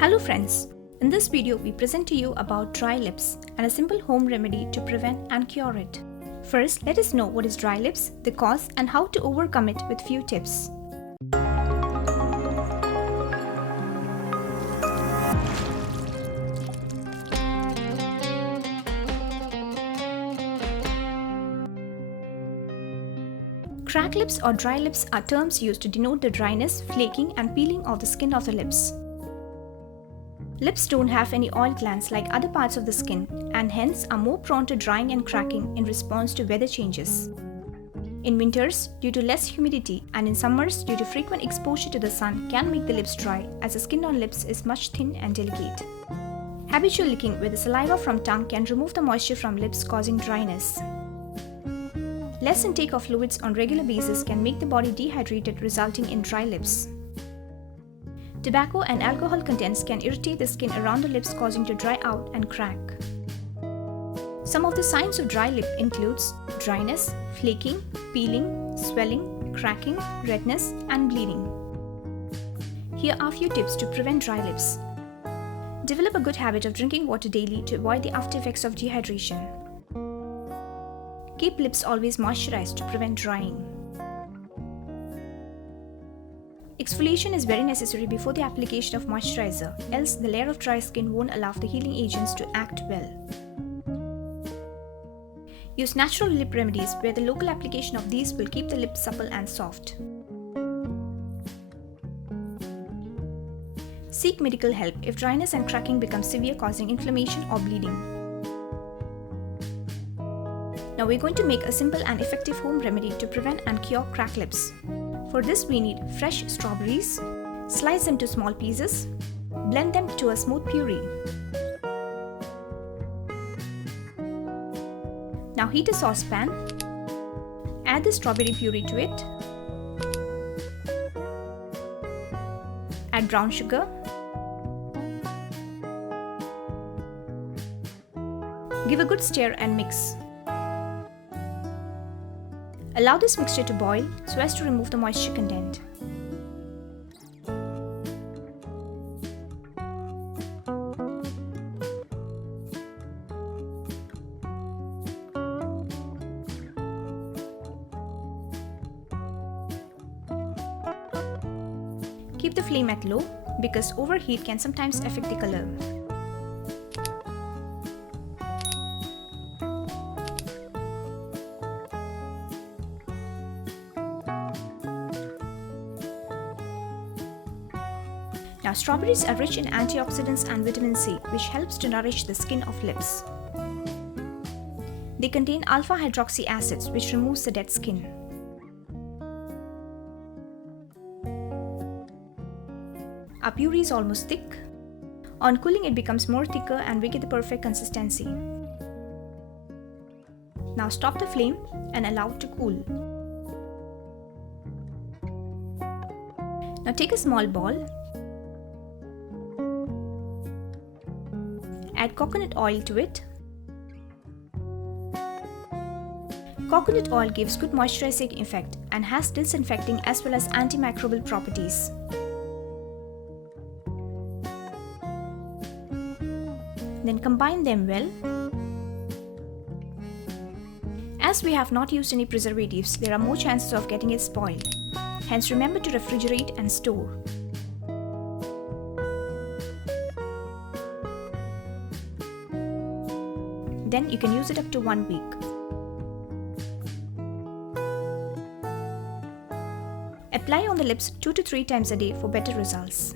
Hello friends, in this video we present to you about dry lips and a simple home remedy to prevent and cure it. First, let us know what is dry lips, the cause and how to overcome it with few tips. Cracked lips or dry lips are terms used to denote the dryness, flaking and peeling of the skin of the lips. Lips don't have any oil glands like other parts of the skin and hence are more prone to drying and cracking in response to weather changes. In winters, due to less humidity, and in summers due to frequent exposure to the sun can make the lips dry as the skin on lips is much thin and delicate. Habitual licking with the saliva from tongue can remove the moisture from lips causing dryness. Less intake of fluids on regular basis can make the body dehydrated resulting in dry lips. Tobacco and alcohol contents can irritate the skin around the lips causing to dry out and crack. Some of the signs of dry lip includes dryness, flaking, peeling, swelling, cracking, redness and bleeding. Here are a few tips to prevent dry lips. Develop a good habit of drinking water daily to avoid the after effects of dehydration. Keep lips always moisturized to prevent drying. Exfoliation is very necessary before the application of moisturizer, else the layer of dry skin won't allow the healing agents to act well. Use natural lip remedies where the local application of these will keep the lips supple and soft. Seek medical help if dryness and cracking become severe, causing inflammation or bleeding. Now we're going to make a simple and effective home remedy to prevent and cure cracked lips. For this we need fresh strawberries, slice them to small pieces, blend them to a smooth puree. Now heat a saucepan, add the strawberry puree to it, add brown sugar, give a good stir and mix. Allow this mixture to boil so as to remove the moisture content. Keep the flame at low because overheat can sometimes affect the color. Now strawberries are rich in antioxidants and vitamin C, which helps to nourish the skin of lips. They contain alpha hydroxy acids, which removes the dead skin. Our puree is almost thick. On cooling it becomes more thicker and we get the perfect consistency. Now stop the flame and allow it to cool. Now take a small ball. Add coconut oil to it. Coconut oil gives good moisturizing effect and has disinfecting as well as antimicrobial properties. Then combine them well. As we have not used any preservatives, there are more chances of getting it spoiled. Hence remember to refrigerate and store. Then you can use it up to 1 week. Apply on the lips 2 to 3 times a day for better results.